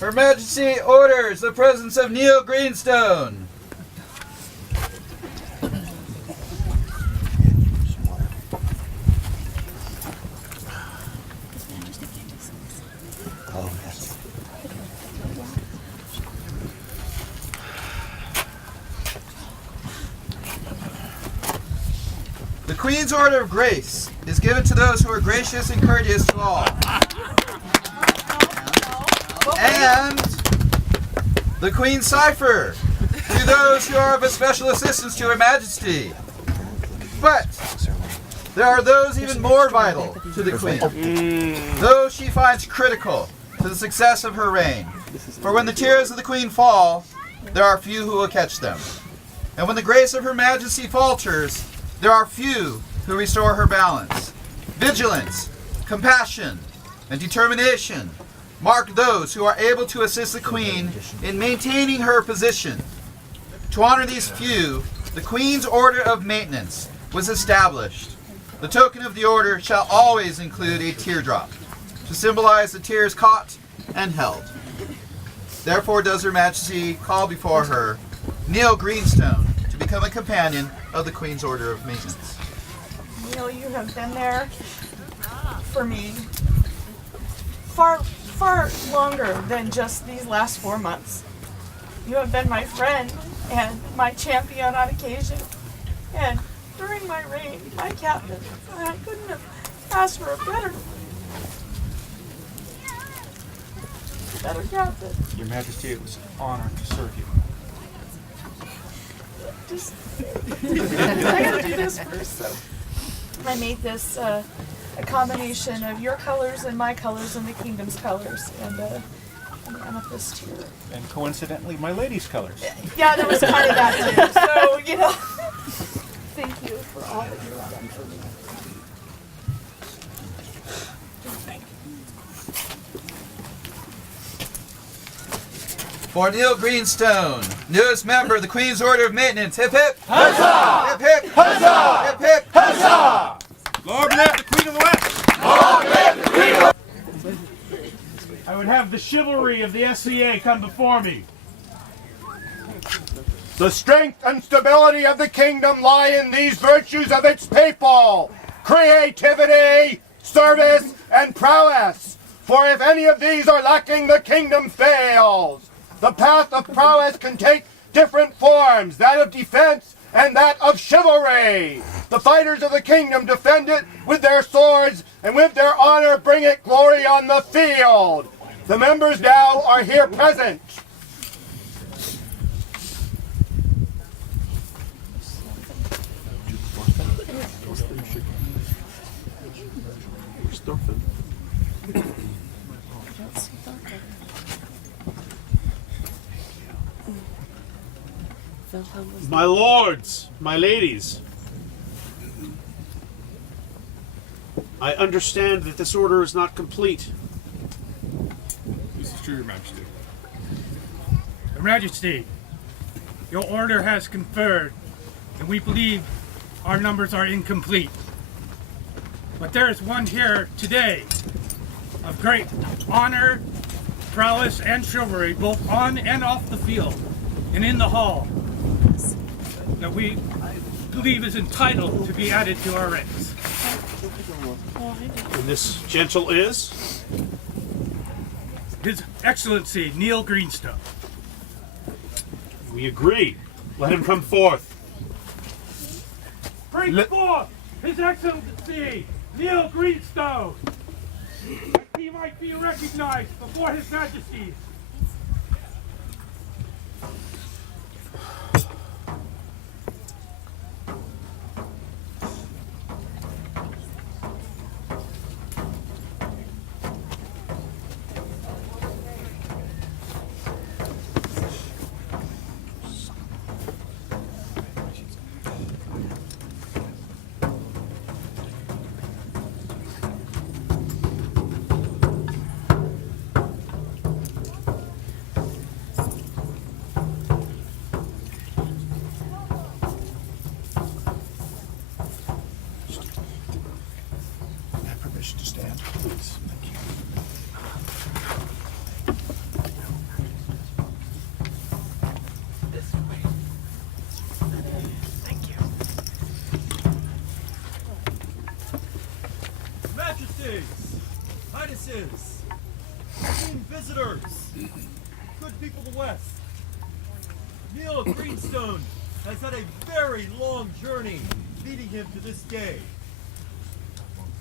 Her Majesty orders the presence of Neil Greenstone. The Queen's Order of Grace is given to those who are gracious and courteous to all. And the Queen's Cipher to those who are of a special assistance to Her Majesty. But there are those even more vital to the Queen, those she finds critical to the success of her reign. For when the tears of the Queen fall, there are few who will catch them. And when the grace of Her Majesty falters, there are few who restore her balance. Vigilance, compassion, and determination mark those who are able to assist the Queen in maintaining her position. To honor these few, the Queen's Order of Maintenance was established. The token of the order shall always include a teardrop to symbolize the tears caught and held. Therefore does Her Majesty call before her Neil Greenstone to become a companion of the Queen's Order of Maintenance. Neil, you have been there for me far longer than just these last 4 months. You have been my friend and my champion on occasion, and during my reign, my captain. I couldn't have asked for a better captain. Your Majesty, it was an honor to serve you. Just, I gotta do this first. So I made this a combination of your colors and my colors and the kingdom's colors, and an amethyst here. And coincidentally, my lady's colors. Yeah, there was kind of that too. So, you know, thank you for all that you've done for me. For Neil Greenstone, newest member of the Queen's Order of Maintenance, hip hip! Huzzah! Hip hip! Huzzah! Hip hip! Huzzah! Long live the Queen of the West! Long live the Queen of the West! I would have the chivalry of the SCA come before me. The strength and stability of the kingdom lie in these virtues of its people: creativity, service, and prowess. For if any of these are lacking, the kingdom fails. The path of prowess can take different forms, that of defense and that of chivalry. The fighters of the kingdom defend it with their swords, and with their honor bring it glory on the field. The members now are here present. My lords, my ladies, I understand that this order is not complete. This is true, Your Majesty. Your Majesty, your order has conferred, and we believe our numbers are incomplete. But there is one here today of great honor, prowess, and chivalry, both on and off the field, and in the hall, that we believe is entitled to be added to our ranks. And this gentle is? His Excellency, Neil Greenstone. We agree. Let him come forth. Bring forth His Excellency, Neil Greenstone, that he might be recognized before His Majesty. Majesties, Highnesses, esteemed visitors, good people of the West. Neil Greenstone has had a very long journey leading him to this day.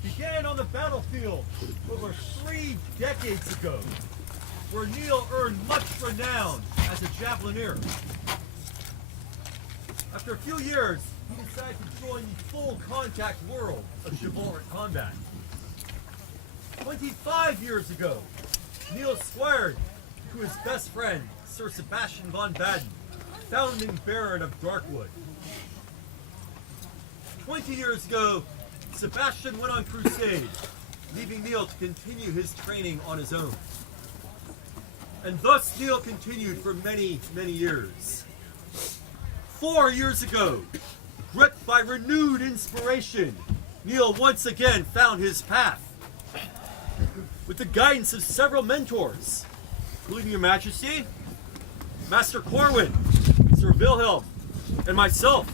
Began on the battlefield over 3 decades ago, where Neil earned much renown as a javelinier. After a few years, he decided to join the full contact world of chivalric combat. 25 years ago, Neil squared to his best friend, Sir Sebastian von Baden, founding Baron of Darkwood. 20 years ago, Sebastian went on crusade, leaving Neil to continue his training on his own. And thus Neil continued for many, many years. 4 years ago, gripped by renewed inspiration, Neil once again found his path. With the guidance of several mentors, including Your Majesty, Master Corwin, Sir Wilhelm, and myself,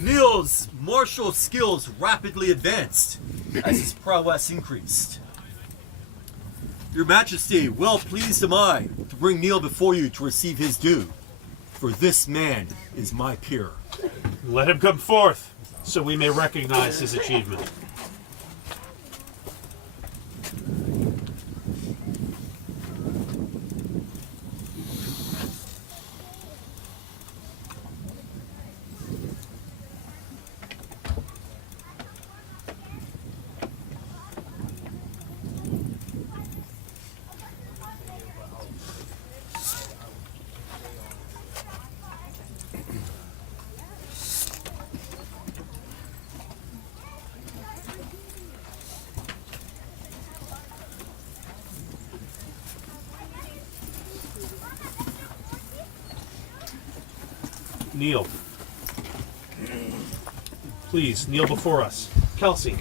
Neil's martial skills rapidly advanced as his prowess increased. Your Majesty, well pleased am I to bring Neil before you to receive his due, for this man is my peer. Let him come forth, so we may recognize his achievement. Kneel. Please, kneel before us. Kelsey,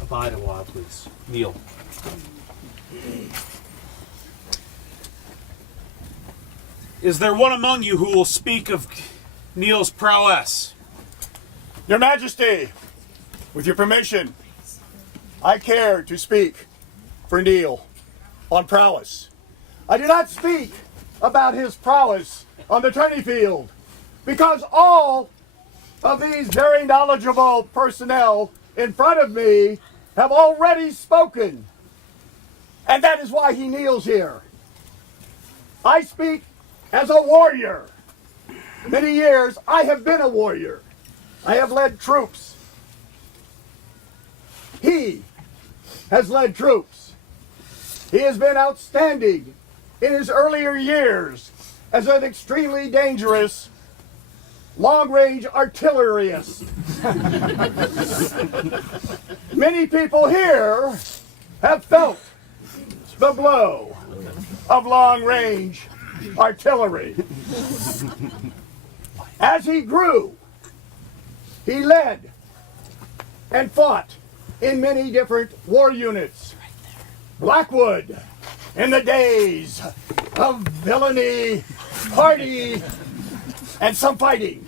abide a while, please. Kneel. Is there one among you who will speak of Neil's prowess? Your Majesty, with your permission, I care to speak for Neil on prowess. I do not speak about his prowess on the tourney field, because all of these very knowledgeable personnel in front of me have already spoken. And that is why he kneels here. I speak as a warrior. Many years I have been a warrior. I have led troops. He has led troops. He has been outstanding in his earlier years as an extremely dangerous long-range artillerist. Many people here have felt the blow of long-range artillery. As he grew, he led and fought in many different war units. Blackwood, in the days of villainy, party, and some fighting.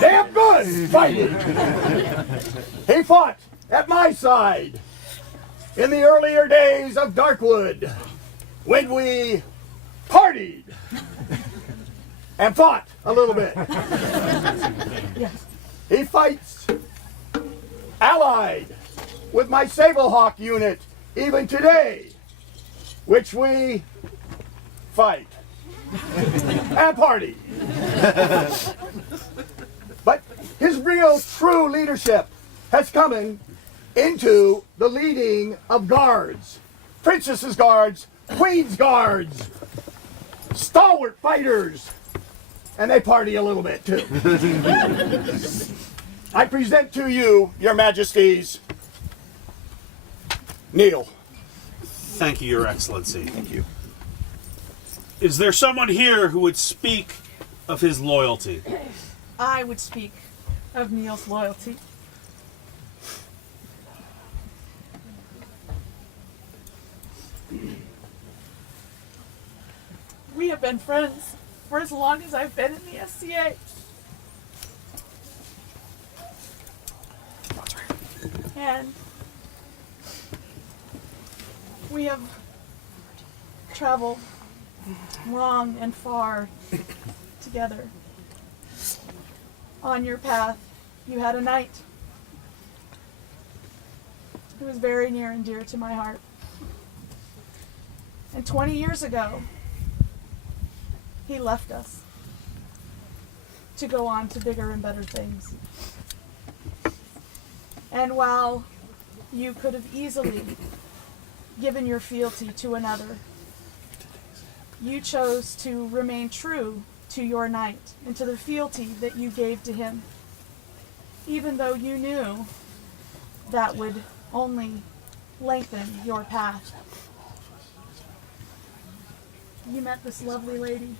Damn good fighting. He fought at my side in the earlier days of Darkwood, when we partied and fought a little bit. He fights allied with my Sablehawk unit even today, which we fight and party. But his real true leadership has come into the leading of guards, princesses' guards, queen's guards, stalwart fighters, and they party a little bit too. I present to you, Your Majesties, Neil. Thank you, Your Excellency. Thank you. Is there someone here who would speak of his loyalty? I would speak of Neil's loyalty. We have been friends for as long as I've been in the SCA. And we have traveled long and far together. On your path, you had a knight who was very near and dear to my heart. And 20 years ago, he left us to go on to bigger and better things. And while you could have easily given your fealty to another, you chose to remain true to your knight and to the fealty that you gave to him, even though you knew that would only lengthen your path. You met this lovely lady,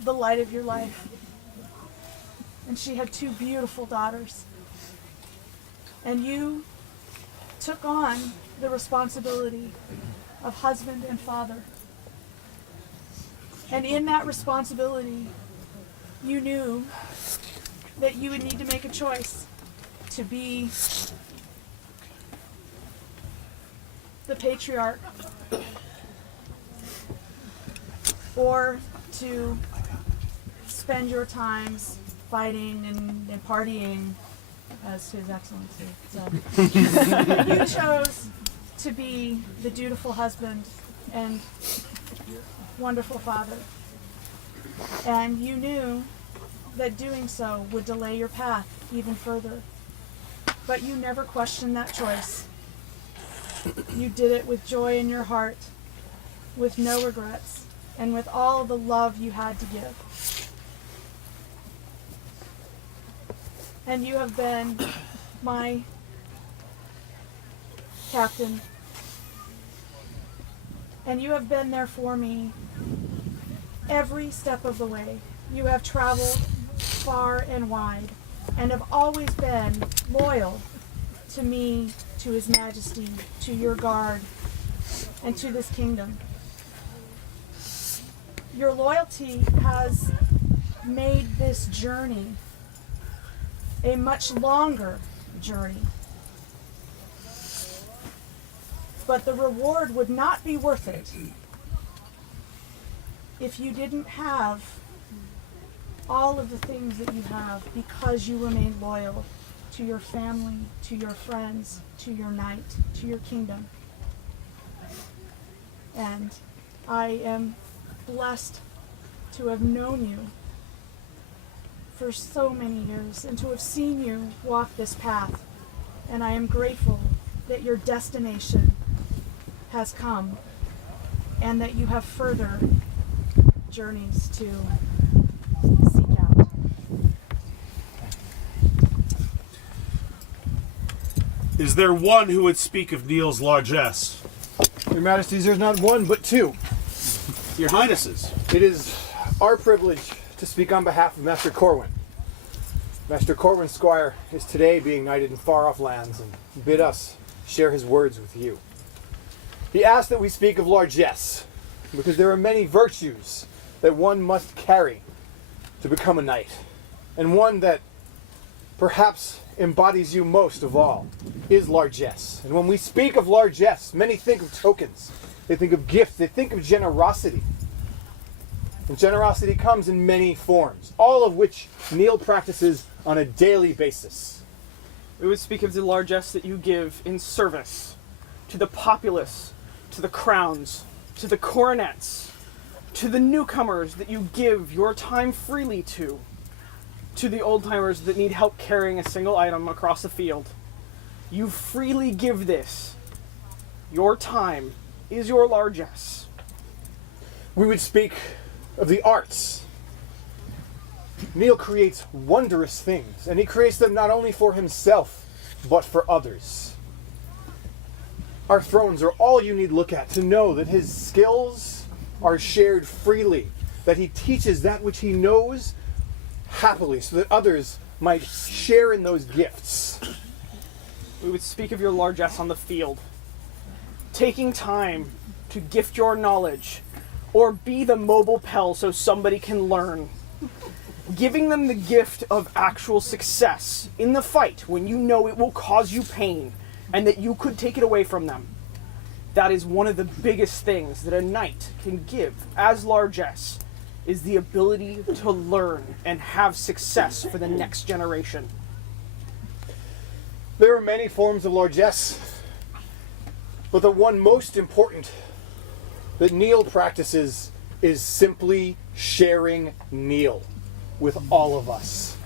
the light of your life, and she had 2 beautiful daughters. And you took on the responsibility of husband and father. And in that responsibility, you knew that you would need to make a choice to be the patriarch or to spend your times fighting and partying as His Excellency. So you chose to be the dutiful husband and wonderful father. And you knew that doing so would delay your path even further. But you never questioned that choice. You did it with joy in your heart, with no regrets, and with all the love you had to give. And you have been my captain. And you have been there for me every step of the way. You have traveled far and wide and have always been loyal to me, to His Majesty, to your guard, and to this kingdom. Your loyalty has made this journey a much longer journey. But the reward would not be worth it if you didn't have all of the things that you have because you remained loyal to your family, to your friends, to your knight, to your kingdom. And I am blessed to have known you for so many years and to have seen you walk this path. And I am grateful that your destination has come and that you have further journeys to seek out. Is there one who would speak of Neil's largesse? Your Majesties, there's not one, but 2. Your Highnesses. It is our privilege to speak on behalf of Master Corwin. Master Corwin Squire is today being knighted in far-off lands and bid us share his words with you. He asked that we speak of largesse, because there are many virtues that one must carry to become a knight, and one that perhaps embodies you most of all is largesse. And when we speak of largesse, many think of tokens, they think of gifts, they think of generosity. And generosity comes in many forms, all of which Neil practices on a daily basis. We would speak of the largesse that you give in service to the populace, to the crowns, to the coronets, to the newcomers that you give your time freely to the old-timers that need help carrying a single item across the field. You freely give this. Your time is your largesse. We would speak of the arts. Neil creates wondrous things, and he creates them not only for himself, but for others. Our thrones are all you need look at to know that his skills are shared freely, that he teaches that which he knows happily, so that others might share in those gifts. We would speak of your largesse on the field, taking time to gift your knowledge, or be the mobile Pell so somebody can learn. giving them the gift of actual success in the fight when you know it will cause you pain and that you could take it away from them. That is one of the biggest things that a knight can give as largesse, is the ability to learn and have success for the next generation. There are many forms of largesse, but the one most important that Neil practices is simply sharing Neil with all of us.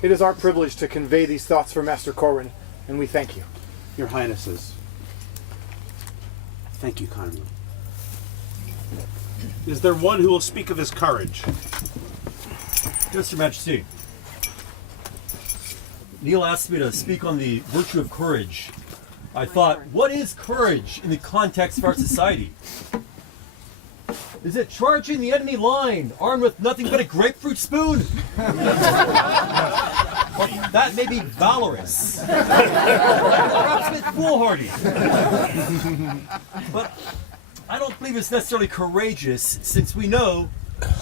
It is our privilege to convey these thoughts for Master Corwin, and we thank you. Your Highnesses, thank you kindly. Is there one who will speak of his courage? Yes, Your Majesty. Neil asked me to speak on the virtue of courage. I thought, what is courage in the context of our society? Is it charging the enemy line, armed with nothing but a grapefruit spoon? That may be valorous. Perhaps a bit foolhardy. But I don't believe it's necessarily courageous, since we know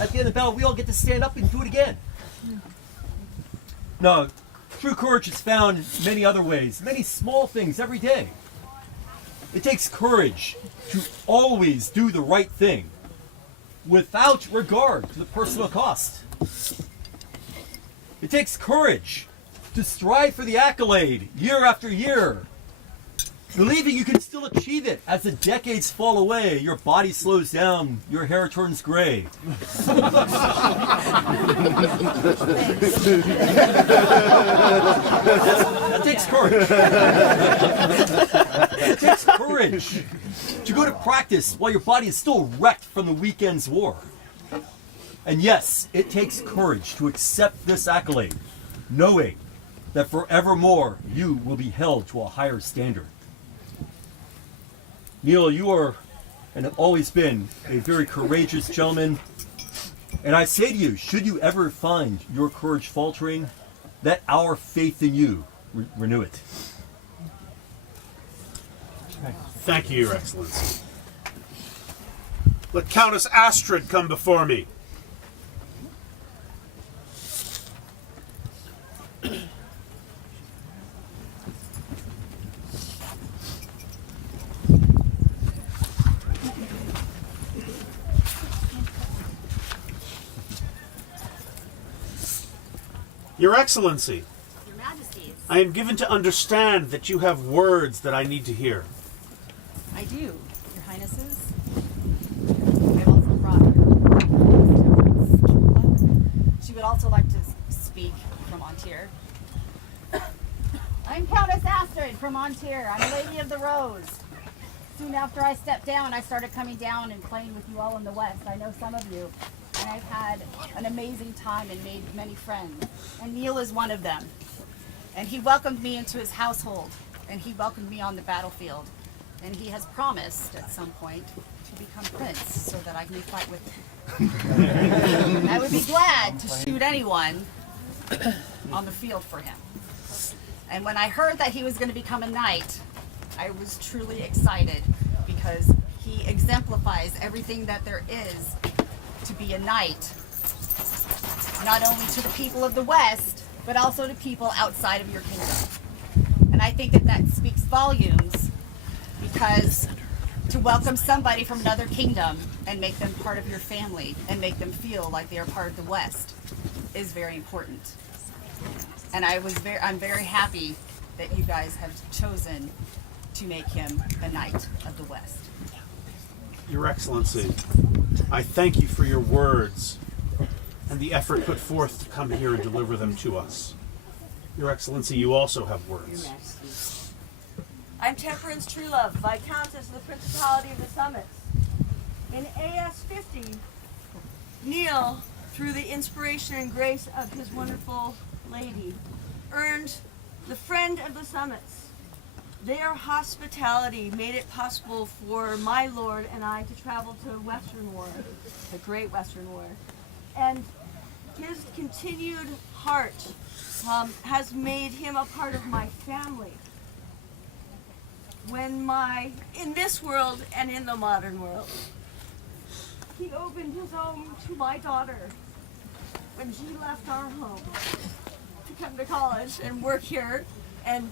at the end of the battle we all get to stand up and do it again. No, true courage is found in many other ways, many small things every day. It takes courage to always do the right thing without regard to the personal cost. It takes courage to strive for the accolade year after year, believing you can still achieve it as the decades fall away, your body slows down, your hair turns gray. That takes courage. It takes courage to go to practice while your body is still wrecked from the weekend's war. And yes, it takes courage to accept this accolade, knowing that forevermore you will be held to a higher standard. Neil, you are and have always been a very courageous gentleman. And I say to you, should you ever find your courage faltering, let our faith in you renew it. Thank you, Your Excellency. Let Countess Astrid come before me. Your Excellency, Your Majesties, I am given to understand that you have words that I need to hear. I do, Your Highnesses. I've also brought her. She would also like to speak from Montier. I'm Countess Astrid from Montier. I'm a Lady of the Rose. Soon after I stepped down, I started coming down and playing with you all in the West. I know some of you. And I've had an amazing time and made many friends. And Neil is one of them. And he welcomed me into his household. And he welcomed me on the battlefield. And he has promised at some point to become prince so that I can fight with him. And I would be glad to shoot anyone on the field for him. And when I heard that he was going to become a knight, I was truly excited because he exemplifies everything that there is to be a knight, not only to the people of the West, but also to people outside of your kingdom. And I think that that speaks volumes, because to welcome somebody from another kingdom and make them part of your family and make them feel like they are part of the West is very important. And I'm very happy that you guys have chosen to make him a knight of the West. Your Excellency, I thank you for your words and the effort put forth to come here and deliver them to us. Your Excellency, you also have words. I'm Temperance Truelove, Viscountess of the Principality of the Summits. In AS 50, Neil, through the inspiration and grace of his wonderful lady, earned the Friend of the Summits. Their hospitality made it possible for my lord and I to travel to Western War, the Great Western War. And his continued heart has made him a part of my family. In this world and in the modern world, he opened his home to my daughter. when he left our home to come to college and work here, and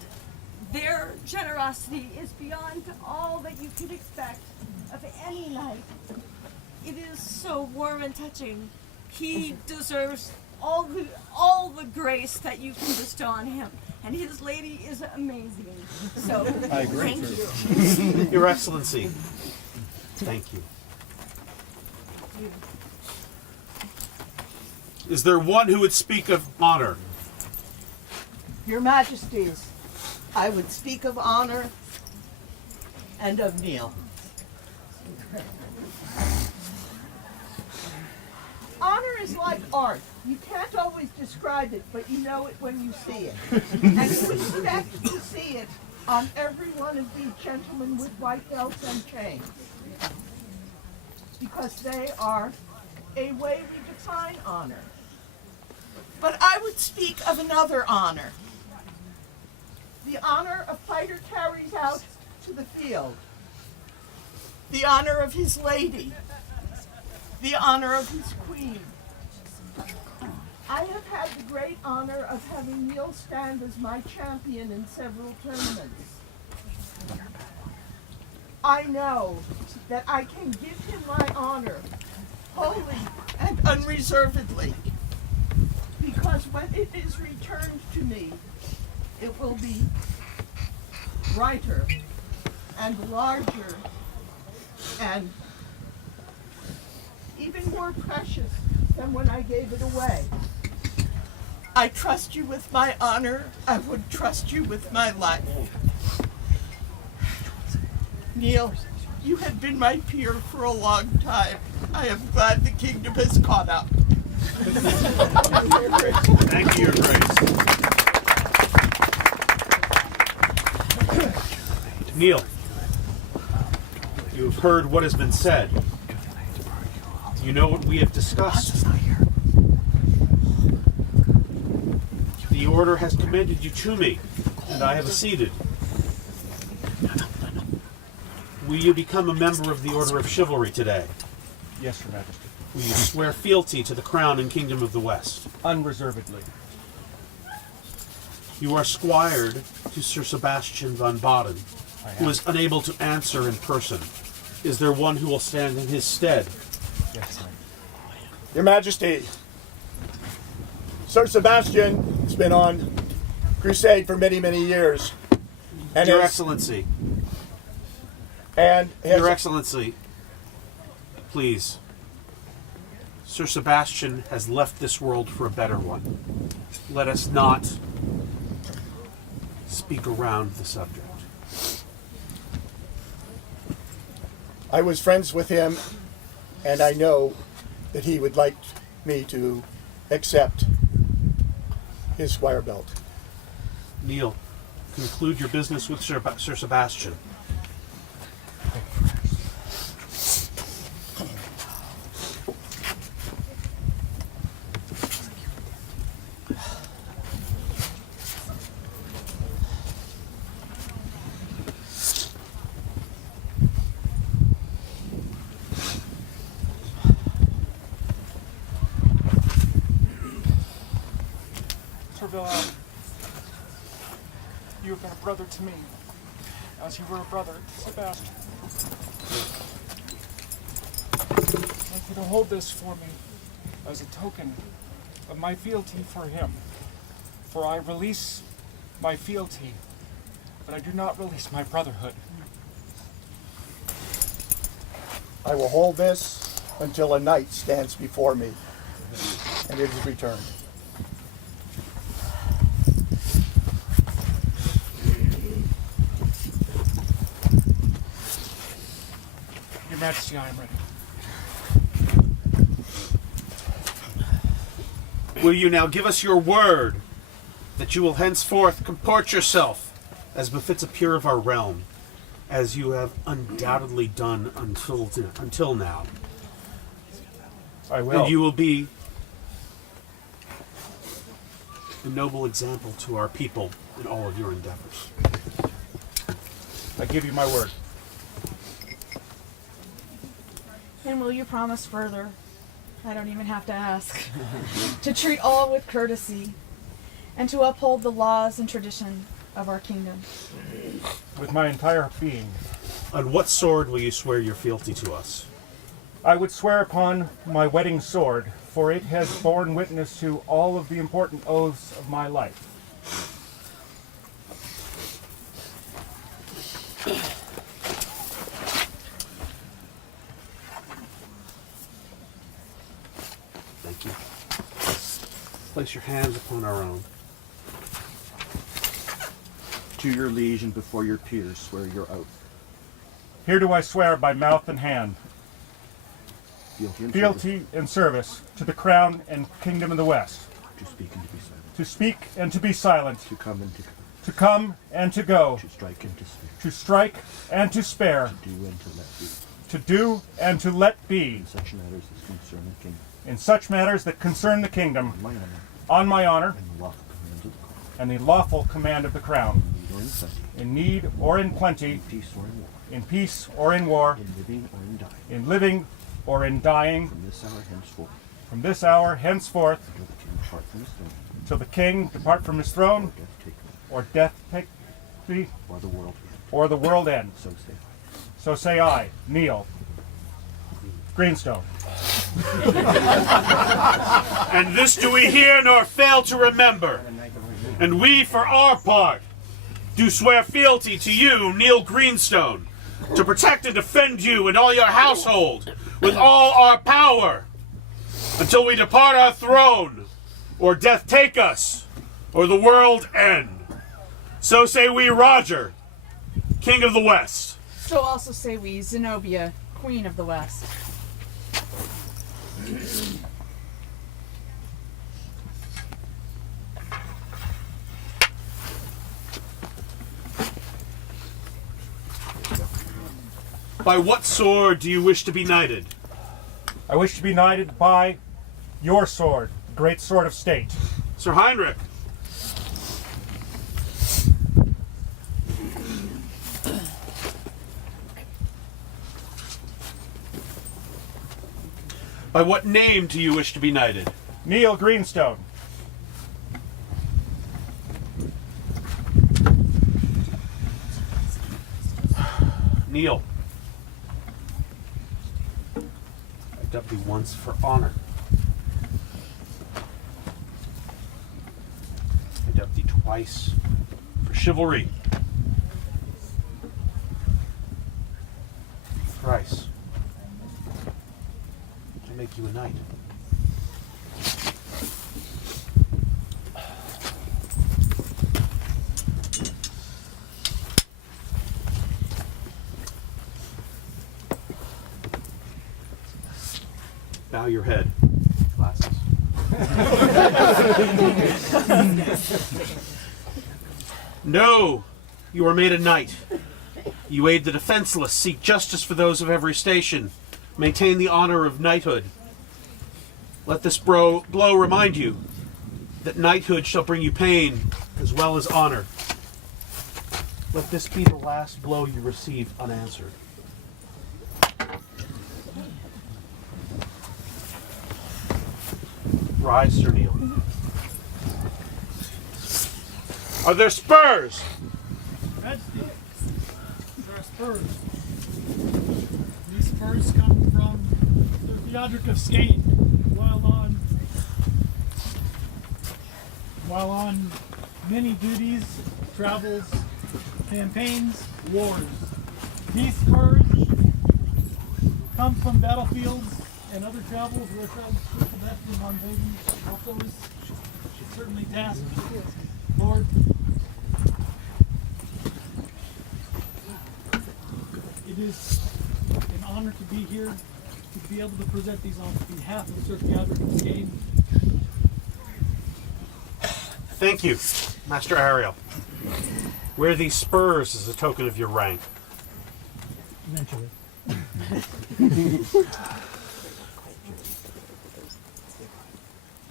their generosity is beyond all that you could expect of any knight. It is so warm and touching. He deserves all the grace that you can bestow on him, and his lady is amazing. So I agree. thank you. Your Excellency, thank you. Is there one who would speak of honor? Your Majesties, I would speak of honor and of Neil. Honor is like art. You can't always describe it, but you know it when you see it. And you expect to see it on every one of these gentlemen with white belts and chains. Because they are a way we define honor. But I would speak of another honor. The honor a fighter carries out to the field. The honor of his lady. The honor of his queen. I have had the great honor of having Neil stand as my champion in several tournaments. I know that I can give him my honor wholly and unreservedly, because when it is returned to me, it will be brighter and larger and even more precious than when I gave it away. I trust you with my honor. I would trust you with my life. Neil, you have been my peer for a long time. I am glad the kingdom has caught up. Thank you, Your Grace. Neil, you have heard what has been said. Do you know what we have discussed? The order has commended you to me, and I have acceded. Will you become a member of the Order of Chivalry today? Yes, Your Majesty. Will you swear fealty to the Crown and Kingdom of the West? Unreservedly. You are squired to Sir Sebastian von Baden, who is unable to answer in person. Is there one who will stand in his stead? Yes, sir. Your Majesty, Sir Sebastian has been on crusade for many, many years. And Your Excellency. Your Excellency, please. Sir Sebastian has left this world for a better one. Let us not speak around the subject. I was friends with him, and I know that he would like me to accept his squire belt. Neil, conclude your business with Sir Sebastian. Sir Bilal, you have been a brother to me, as you were a brother to Sebastian. I'd like you to hold this for me as a token of my fealty for him. For I release my fealty, but I do not release my brotherhood. I will hold this until a knight stands before me, and it is returned. Your Majesty, I am ready. Will you now give us your word that you will henceforth comport yourself as befits a peer of our realm, as you have undoubtedly done until now? I will. And you will be a noble example to our people in all of your endeavors. I give you my word. And will you promise further I don't even have to ask. To treat all with courtesy, and to uphold the laws and tradition of our kingdom. With my entire being, On what sword will you swear your fealty to us? I would swear upon my wedding sword, for it has borne witness to all of the important oaths of my life. Thank you. Place your hands upon our own. To your liege and before your peers, swear your oath. Here do I swear by mouth and hand, Fealty and fealty and service to the crown and kingdom of the West, to speak and to be silent. to speak and to be silent, To come and to go. to come and to go, To strike and to spare. to strike and to spare, To do and to let be. to do and to let be, In such matters as concern the kingdom. in such matters that concern the kingdom, My honor on my honor and the lawful commands of the crown. and the lawful command of the crown, In need or in plenty. in need or in plenty, In peace or in war. in peace or in war, In living or in dying. in living or in dying, From this hour henceforth. from this hour henceforth, Until the king depart from his throne. till the king depart from his throne, Or death take him. or death take thee, Or the world end. or the world end. So say I. So say I, Neil Greenstone. And this do we hear nor fail to remember. And we, for our part, do swear fealty to you, Neil Greenstone, to protect and defend you and all your household with all our power, until we depart our throne, or death take us, or the world end. So say we, Roger, King of the West. So also say we, Zenobia, Queen of the West. By what sword do you wish to be knighted? I wish to be knighted by your sword, the great sword of state. Sir Heinrich. By what name do you wish to be knighted? Neil Greenstone. Neil. I dubbed thee once for honor. I dubbed thee twice for chivalry. Thrice to make you a knight. Bow your head. Glasses. No, you are made a knight. You aid the defenseless, seek justice for those of every station, maintain the honor of knighthood. Let this blow remind you that knighthood shall bring you pain as well as honor. Let this be the last blow you receive unanswered. Rise, Sir Neil. Are there spurs? That's it. There are spurs. These spurs come from Sir Theodoric of Skane while on many duties, travels, campaigns, wars. These spurs come from battlefields and other travels where Sebastian von Baden also is certainly tasked. Lord, it is an honor to be here, to be able to present these on behalf of Sir Theodoric of Skane. Thank you, Master Ariel. Wear these spurs as a token of your rank. Eventually.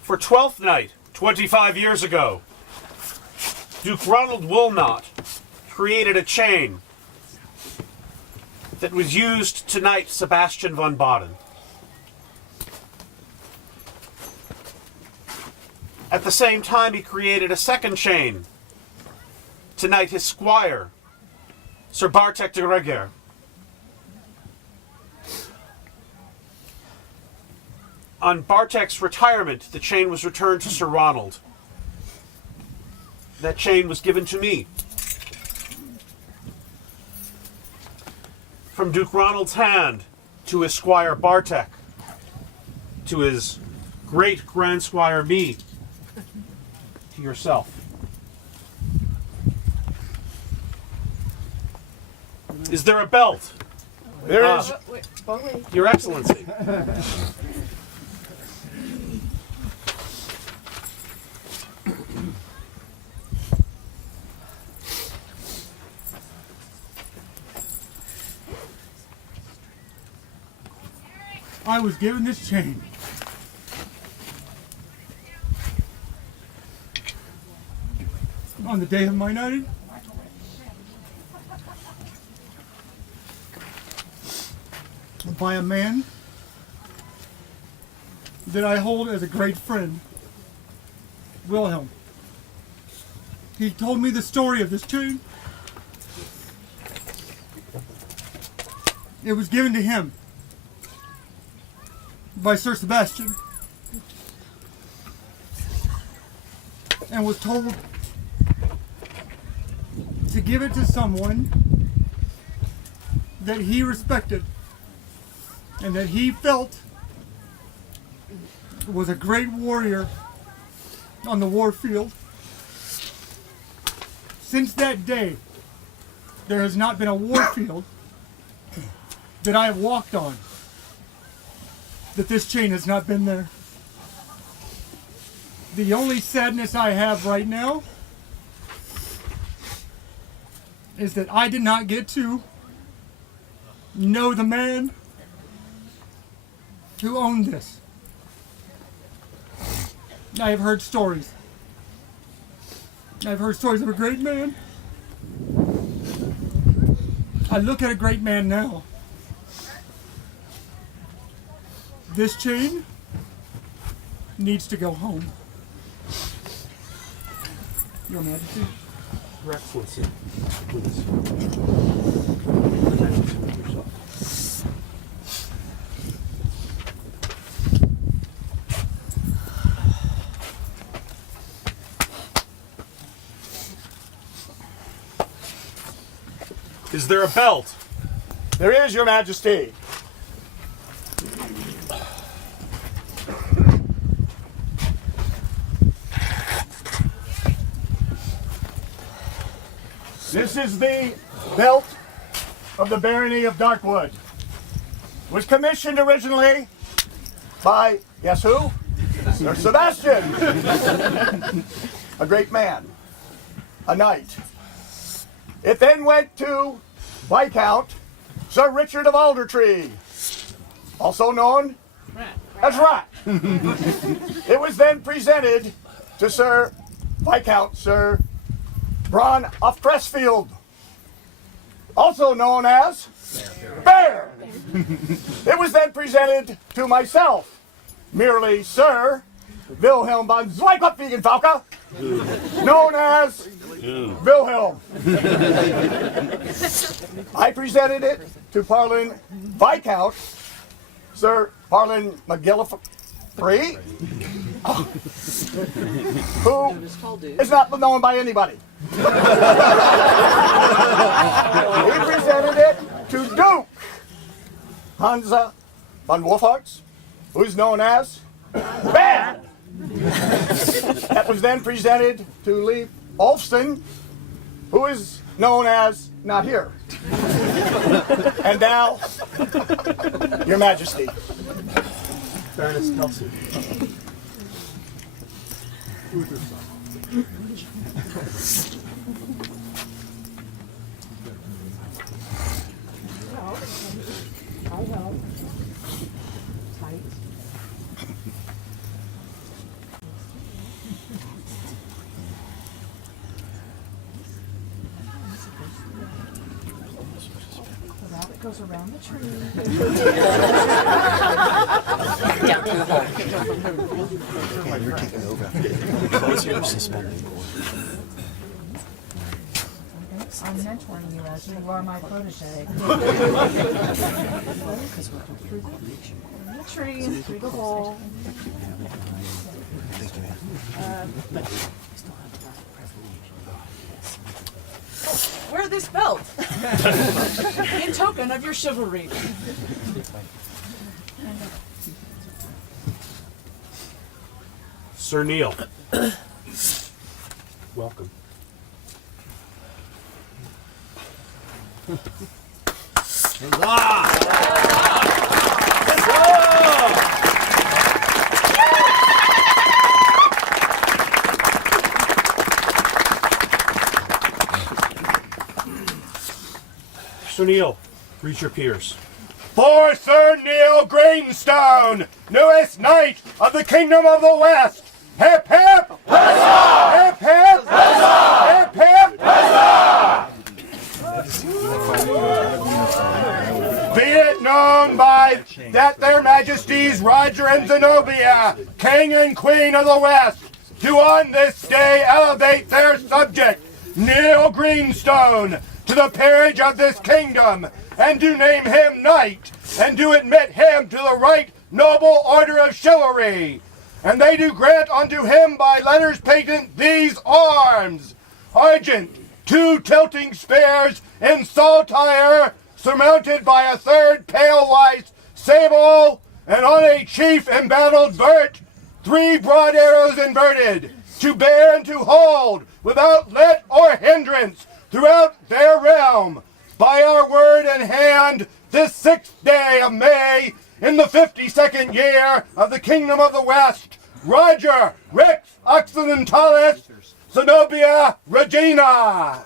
For Twelfth Night, 25 years ago, Duke Ronald Wilmot created a chain that was used to knight Sebastian von Baden. At the same time, he created a second chain to knight his squire, Sir Bartek de Reger. On Bartek's retirement, the chain was returned to Sir Ronald. That chain was given to me. From Duke Ronald's hand to his squire Bartek, to his great-grand squire me, to yourself. Is there a belt? There is. Your Excellency. I was given this chain on the day of my knighting. By a man that I hold as a great friend, Wilhelm. He told me the story of this chain. It was given to him by Sir Sebastian and was told to give it to someone that he respected and that he felt was a great warrior on the war field. Since that day, there has not been a war field that I have walked on that this chain has not been there. The only sadness I have right now is that I did not get to know the man who owned this. I have heard stories. I've heard stories of a great man. I look at a great man now. This chain needs to go home. Your Majesty. Your Excellency, please. Is there a belt? There is, Your Majesty. This is the belt of the Barony of Darkwood. Was commissioned originally by, guess who? Sir Sebastian. A great man. A knight. It then went to Viscount Sir Richard of Aldertree, also known as Rat. It was then presented to Sir Viscount Sir Bron of Crestfield, also known as Bear. It was then presented to myself, merely Sir Wilhelm von Zweiklopfwiegenfalke, known as Wilhelm. I presented it to Parlin Viscount Sir Parlin McGillifree, who is not known by anybody. He presented it to Duke Hansa von Wolfharts, who is known as Bad. That was then presented to Leif Ulfston, who is known as not here. And now, Your Majesty. Baroness Kelsey. It goes around the tree. Yeah. I'm mentoring you as you are my protege. The tree, through the hole. Wear this belt in token of your chivalry. Sir Neil. Welcome. Sir Neil, greet your peers. For Sir Neil Greenstone, newest knight of the Kingdom of the West, hip hip! Huzzah! Hip hip! Huzzah! Hip hip! Huzzah! Be it known by that their majesties Roger and Zenobia, King and Queen of the West, do on this day elevate their subject, Neil Greenstone, to the peerage of this kingdom, and do name him knight, and do admit him to the right noble order of chivalry. And they do grant unto him by letters patent these arms: argent, 2 tilting spears in saltire, surmounted by a 3rd pale white sable, and on a chief embattled vert, 3 broad arrows inverted, to bear and to hold, without let or hindrance, throughout their realm, by our word and hand, this 6th day of May, in the 52nd year of the Kingdom of the West, Roger Rex Occidentalis Zenobia Regina.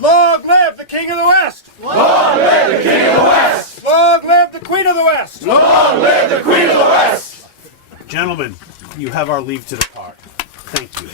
Long live the King of the West! Long live the King of the West! Long live the Queen of the West! Long live the Queen of the West! Gentlemen, you have our leave to depart. Thank you.